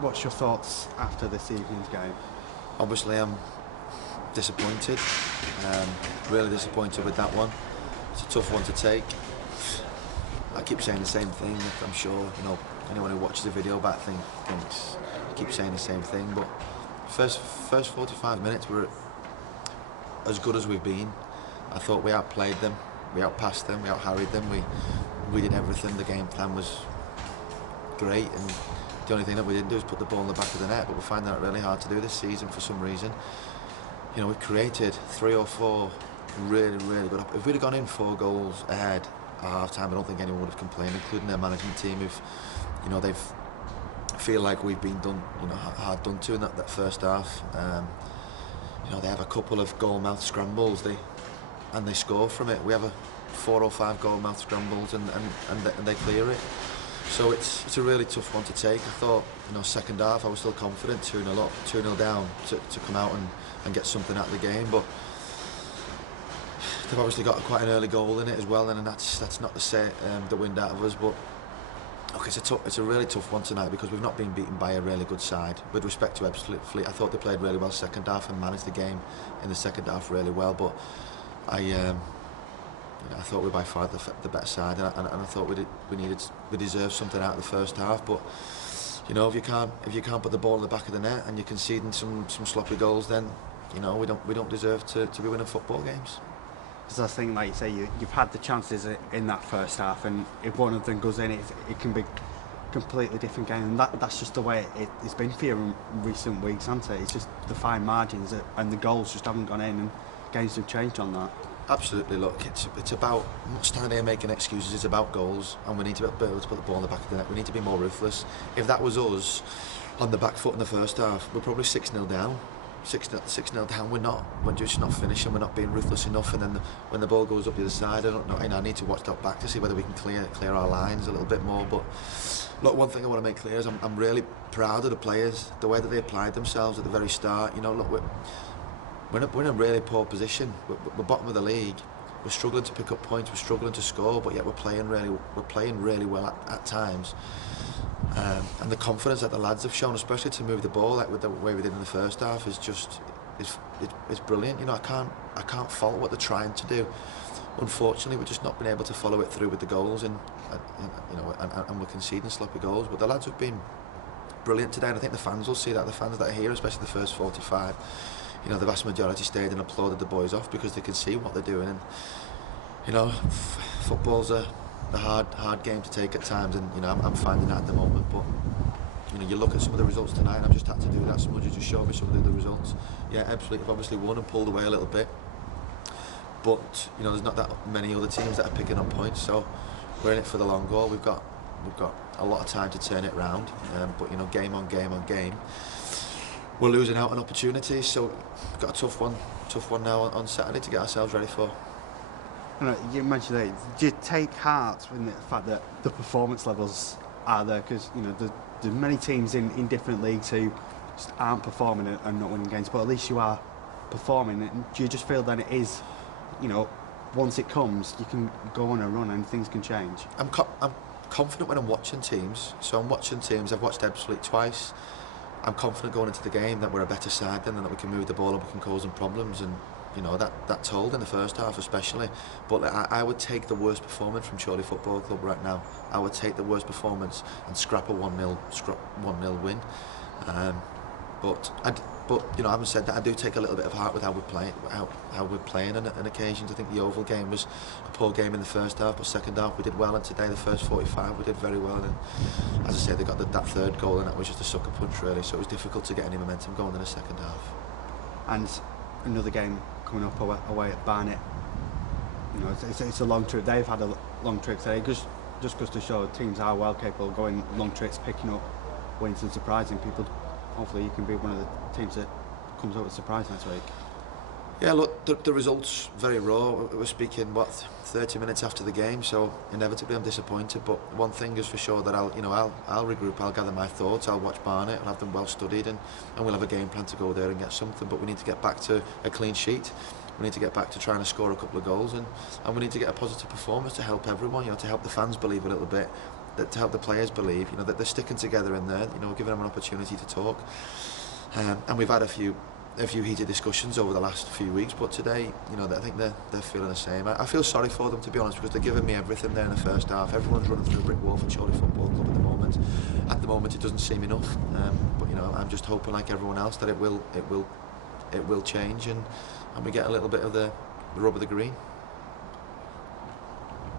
What's your thoughts after this evening's game? Obviously, I'm disappointed. Really disappointed with that one. It's a tough one to take. I keep saying the same thing. I'm sure anyone who watches the video back thinks I keep saying the same thing. But first 45 minutes were as good as we've been. I thought we outplayed them, we outpassed them, we outharried them. We did everything. The game plan was great, and the only thing that we didn't do is put the ball in the back of the net. But we're finding that really hard to do this season for some reason. We've created 3 or 4 really good. If we'd have gone in 4 goals ahead at half-time, I don't think anyone would have complained, including their management team. If they've feel like we've been done, hard done to in that first half. They have a couple of goal-mouth scrambles, and they score from it. We have a 4 or 5 goal-mouth scrambles, and they clear it. So it's a really tough one to take. I thought, second half I was still confident, 2-0 up, 2-0 down, to come out and get something out of the game. But they've obviously got quite an early goal in it as well, and that's not to say the wind out of us. But okay, it's a really tough one tonight because we've not been beaten by a really good side. With respect to Ebbsfleet, I thought they played really well second half and managed the game in the second half really well. But I thought we were by far the better side, and I thought we deserved something out of the first half. But if you can't put the ball in the back of the net and you're conceding some sloppy goals, then we don't deserve to be winning football games. Because I think, like you say, you've had the chances in that first half, and if one of them goes in, it can be a completely different game. And that's just the way it's been for you in recent weeks, hasn't it? It's just the fine margins, and the goals just haven't gone in, and games have changed on that. Absolutely. Look, it's about, I'm not standing here making excuses. It's about goals, and we need to be able to put the ball in the back of the net. We need to be more ruthless. If that was us on the back foot in the first half, we're probably 6-0 down. 6-0 down. We're just not finishing. We're not being ruthless enough. And then when the ball goes up the other side, I don't know. I need to watch that back to see whether we can clear our lines a little bit more. But look, one thing I want to make clear is I'm really proud of the players, the way that they applied themselves at the very start. Look, we're in a really poor position. We're bottom of the league. We're struggling to pick up points. We're struggling to score, but yet we're playing really well at times. And the confidence that the lads have shown, especially to move the ball like with the way we did in the first half, is brilliant. I can't fault what they're trying to do. Unfortunately, we've just not been able to follow it through with the goals, and we're conceding sloppy goals. But the lads have been brilliant today, and I think the fans will see that. The fans that are here, especially the first 45, the vast majority stayed and applauded the boys off because they can see what they're doing. And football's a hard game to take at times, and I'm finding that at the moment. But you look at some of the results tonight, and I've just had to do that. Somebody just showed me some of the other results. Yeah, Ebbsfleet have obviously won and pulled away a little bit, but there's not that many other teams that are picking up points. So we're in it for the long haul. We've got a lot of time to turn it round. But game on game, we're losing out on opportunities. So we've got a tough one now on Saturday to get ourselves ready for. You mentioned that. Do you take heart in the fact that the performance levels are there? Because there's many teams in different leagues who just aren't performing and not winning games, but at least you are performing. And do you just feel that it is, once it comes, you can go on a run and things can change? I'm confident when I'm watching teams. So I'm watching teams. I've watched Ebbsfleet twice. I'm confident going into the game that we're a better side than, and that we can move the ball and we can cause them problems. And that told in the first half especially. But I would take the worst performance from Chorley Football Club right now. I would take the worst performance and scrap a 1-0 win. But having said that, I do take a little bit of heart with how we're playing on occasions. I think the Oval game was a poor game in the first half, but second half we did well, and today the first 45 we did very well. And as I said, they got that third goal, and that was just a sucker punch really. So it was difficult to get any momentum going in the second half. And another game coming up away at Barnet. It's a long trip. They've had a long trip today. Just goes to show teams are well capable of going long trips, picking up wins and surprising people. Hopefully you can be one of the teams that comes up with a surprise next week. Yeah, look, the results very raw. We're speaking 30 minutes after the game, so inevitably I'm disappointed. But one thing is for sure that I'll regroup. I'll gather my thoughts. I'll watch Barnet. I'll have them well studied, and we'll have a game plan to go there and get something. But we need to get back to a clean sheet. We need to get back to trying to score a couple of goals, and we need to get a positive performance to help everyone. To help the fans believe a little bit that to help the players believe, you know, that they're sticking together in there, you know, giving them an opportunity to talk. And we've had a few heated discussions over the last few weeks, but today, you know, I think they're feeling the same. I feel sorry for them, to be honest, because they're giving me everything there in the first half. Everyone's running through a brick wall for Chorley Football Club at the moment. At the moment, it doesn't seem enough, but you know, I'm just hoping, like everyone else, that it will change, and we get a little bit of the rub of the green.